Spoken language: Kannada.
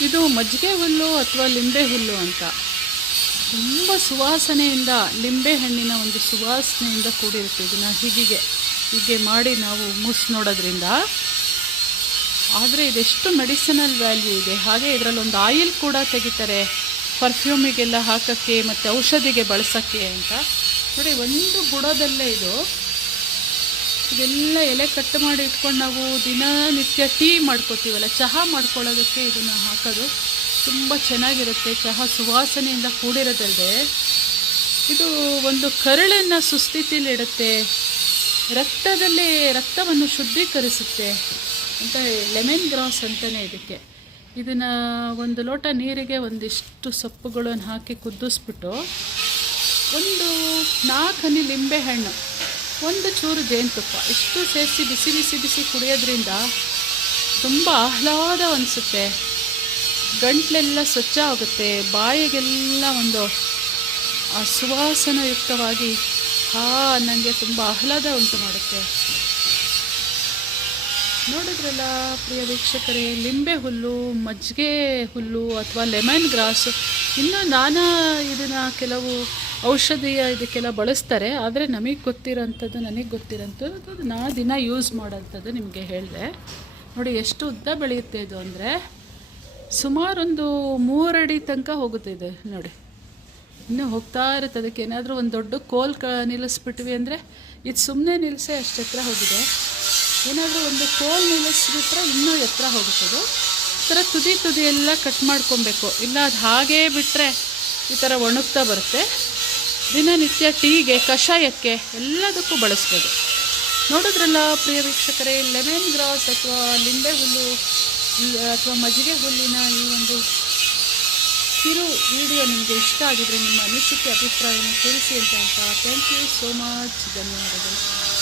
ಇದು ಮಜ್ಜಿಗೆ ಹುಲ್ಲು ಅಥವಾ ಲಿಂಬೆ ಹುಲ್ಲು ಅಂತ. ತುಂಬ ಸುವಾಸನೆಯಿಂದ, ಲಿಂಬೆ ಹಣ್ಣಿನ ಒಂದು ಸುವಾಸನೆಯಿಂದ ಕೂಡಿರುತ್ತೆ ಇದನ್ನು ಹೀಗೆ ಹೀಗೆ ಮಾಡಿ ನಾವು ಮುಸ್ ನೋಡೋದ್ರಿಂದ. ಆದರೆ ಇದೆಷ್ಟು ಮೆಡಿಸಿನಲ್ ವ್ಯಾಲ್ಯೂ ಇದೆ. ಹಾಗೆ ಇದರಲ್ಲಿ ಒಂದು ಆಯಿಲ್ ಕೂಡ ತೆಗಿತಾರೆ. ಪರ್ಫ್ಯೂಮಿಗೆಲ್ಲ ಹಾಕೋಕ್ಕೆ ಮತ್ತು ಔಷಧಿಗೆ ಬಳಸೋಕ್ಕೆ ಅಂತ. ನೋಡಿ, ಒಂದು ಬುಡದಲ್ಲೇ ಇದು. ಇದೆಲ್ಲ ಎಲೆ ಕಟ್ ಮಾಡಿ ಇಟ್ಕೊಂಡು ನಾವು ದಿನನಿತ್ಯ ಟೀ ಮಾಡ್ಕೋತೀವಲ್ಲ, ಚಹಾ ಮಾಡ್ಕೊಳ್ಳೋದಕ್ಕೆ ಇದನ್ನು ಹಾಕೋದು ತುಂಬ ಚೆನ್ನಾಗಿರುತ್ತೆ. ಚಹಾ ಸುವಾಸನೆಯಿಂದ ಕೂಡಿರೋದಲ್ಲದೆ ಇದು ಒಂದು ಕರಳನ್ನು ಸುಸ್ಥಿತಿಲಿಡುತ್ತೆ ರಕ್ತದಲ್ಲಿ ರಕ್ತವನ್ನು ಶುದ್ಧೀಕರಿಸುತ್ತೆ ಅಂತ ಲೆಮನ್ ಗ್ರಾಸ್ ಅಂತಲೇ ಇದಕ್ಕೆ. ಇದನ್ನು ಒಂದು ಲೋಟ ನೀರಿಗೆ ಒಂದಿಷ್ಟು ಸೊಪ್ಪುಗಳನ್ನು ಹಾಕಿ ಕುದಿಸ್ಬಿಟ್ಟು ಒಂದು ನಾಲ್ಕು ಹನಿ ಲಿಂಬೆ ಹಣ್ಣು ಒಂದು ಚೂರು ಜೇನುತುಪ್ಪ. ಇಷ್ಟು ಸೇರಿಸಿ ಬಿಸಿ ಬಿಸಿ ಬಿಸಿ ಕುಡಿಯೋದ್ರಿಂದ ತುಂಬ ಆಹ್ಲಾದ ಅನಿಸುತ್ತೆ. ಗಂಟ್ಲೆಲ್ಲ ಸ್ವಚ್ಛ ಆಗುತ್ತೆ. ಬಾಯಿಗೆಲ್ಲ ಒಂದು ಸುವಾಸನಯುಕ್ತವಾಗಿ ಹಾ ನನಗೆ ತುಂಬ ಆಹ್ಲಾದ ಉಂಟು ಮಾಡುತ್ತೆ. ನೋಡಿದ್ರಲ್ಲ ಪ್ರಿಯ ವೀಕ್ಷಕರೇ, ಲಿಂಬೆ ಹುಲ್ಲು, ಮಜ್ಜಿಗೆ ಹುಲ್ಲು ಅಥವಾ ಲೆಮನ್ ಗ್ರಾಸು. ಇನ್ನೂ ನಾನಾ ಇದನ್ನು ಕೆಲವು ಔಷಧೀಯ ಇದಕ್ಕೆಲ್ಲ ಬಳಸ್ತಾರೆ, ಆದರೆ ನಮಗೆ ಗೊತ್ತಿರೋಂಥದ್ದು, ನನಗೆ ಗೊತ್ತಿರೋಂಥದ್ದು ನಾ ದಿನ ಯೂಸ್ ಮಾಡೋಂಥದ್ದು ನಿಮಗೆ ಹೇಳಿದೆ. ನೋಡಿ ಎಷ್ಟು ಉದ್ದ ಬೆಳೆಯುತ್ತೆ ಇದು ಅಂದರೆ ಸುಮಾರೊಂದು ಮೂರಡಿ ತನಕ ಹೋಗುತ್ತೆ ನೋಡಿ. ಇನ್ನೂ ಹೋಗ್ತಾ ಇರುತ್ತೆ ಅದಕ್ಕೆ. ಏನಾದರೂ ಒಂದು ದೊಡ್ಡ ಕೋಲ್ ಕ ನಿಲ್ಲಿಸ್ಬಿಟ್ವಿ ಅಂದರೆ ಇದು ಸುಮ್ಮನೆ ನಿಲ್ಲಿಸೆ ಅಷ್ಟು ಎತ್ತರ ಹೋಗಿದೆ. ಏನಾದರೂ ಒಂದು ಕೋಲ್ ನಿಲ್ಲಿಸ್ಬಿಟ್ರೆ ಇನ್ನೂ ಎತ್ತರ ಹೋಗುತ್ತದು ಈ ಥರ ತುದಿ ತುದಿ ಎಲ್ಲ ಕಟ್ ಮಾಡ್ಕೊಬೇಕು. ಇಲ್ಲ ಅದು ಹಾಗೇ ಬಿಟ್ಟರೆ ಈ ಥರ ಒಣಗ್ತಾ ಬರುತ್ತೆ. ದಿನನಿತ್ಯ ಟೀಗೆ, ಕಷಾಯಕ್ಕೆ ಎಲ್ಲದಕ್ಕೂ ಬಳಸ್ಬೋದು. ನೋಡಿದ್ರಲ್ಲ ಪ್ರಿಯ ವೀಕ್ಷಕರೇ, ಲೆಮನ್ ಗ್ರಾಸ್ ಅಥವಾ ಲಿಂಬೆ ಹುಲ್ಲು ಅಥವಾ ಮಜ್ಜಿಗೆ ಹುಲ್ಲಿನ ಈ ಒಂದು ಕಿರು ವಿಡಿಯೋ ನಿಮಗೆ ಇಷ್ಟ ಆಗಿದ್ರೆ ನಿಮ್ಮ ಅನಿಸಿಕೆ ಅಭಿಪ್ರಾಯವನ್ನು ತಿಳಿಸಿ ಅಂತ ಅಂತ ಥ್ಯಾಂಕ್ ಯು ಸೋ ಮಚ್ ಧನ್ಯವಾದಗಳು.